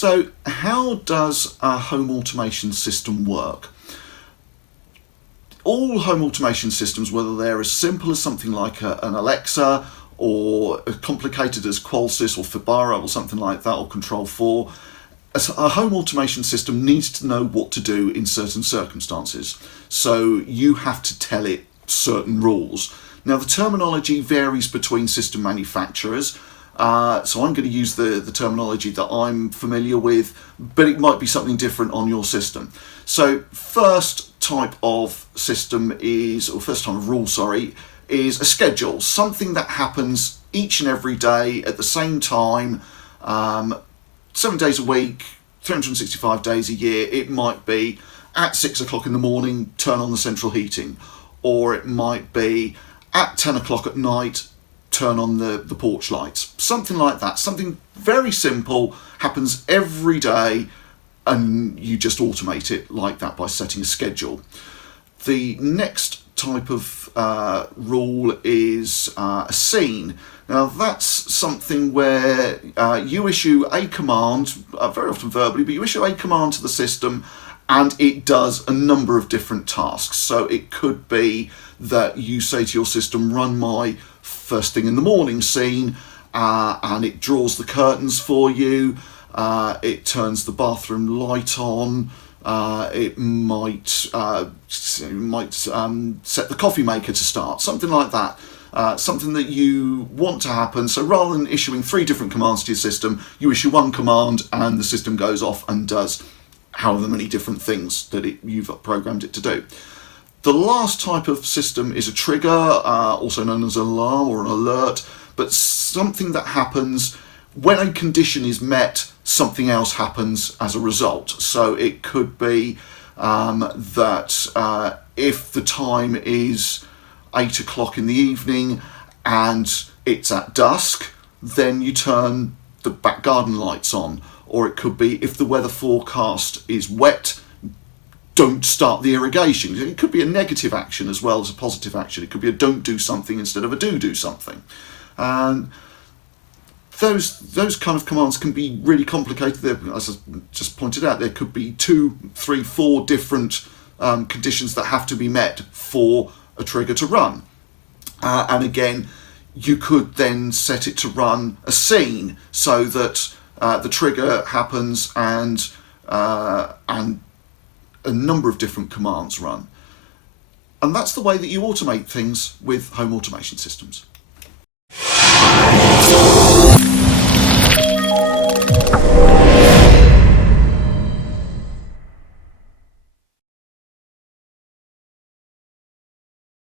So how does a home automation system work? All home automation systems, whether they're as simple as something like an Alexa or as complicated as Qualsys or Fibara or something like that, or Control 4, a home automation system needs to know what to do in certain circumstances. So you have to tell it certain rules. Now, the terminology varies between system manufacturers. So I'm going to use the terminology that I'm familiar with, but it might be something different on your system. So first type of system is, or first type of rule, sorry, is a schedule. Something that happens each and every day at the same time, 7 days a week, 365 days a year. It might be at 6 o'clock in the morning, turn on the central heating. Or it might be at 10 o'clock at night, turn on the porch lights. Something like that. Something very simple, happens every day, and you just automate it like that by setting a schedule. The next type of rule is a scene. Now that's something where you issue a command, very often verbally, but you issue a command to the system and it does a number of different tasks. So it could be that you say to your system, run my first thing in the morning scene, and it draws the curtains for you, it turns the bathroom light on, it might set the coffee maker to start, something like that. Something that you want to happen. So rather than issuing 3 different commands to your system, you issue one command and the system goes off and does however many different things that you've programmed it to do. The last type of system is a trigger, also known as an alarm or an alert, but something that happens when a condition is met, something else happens as a result. So it could be that if the time is 8 o'clock in the evening and it's at dusk, then you turn the back garden lights on. Or it could be if the weather forecast is wet, don't start the irrigation. It could be a negative action as well as a positive action. It could be a don't do something instead of a do something. And those kind of commands can be really complicated. As I just pointed out, there could be 2, 3, 4 different conditions that have to be met for a trigger to run. And again, you could then set it to run a scene so that the trigger happens and a number of different commands run. And that's the way that you automate things with home automation systems.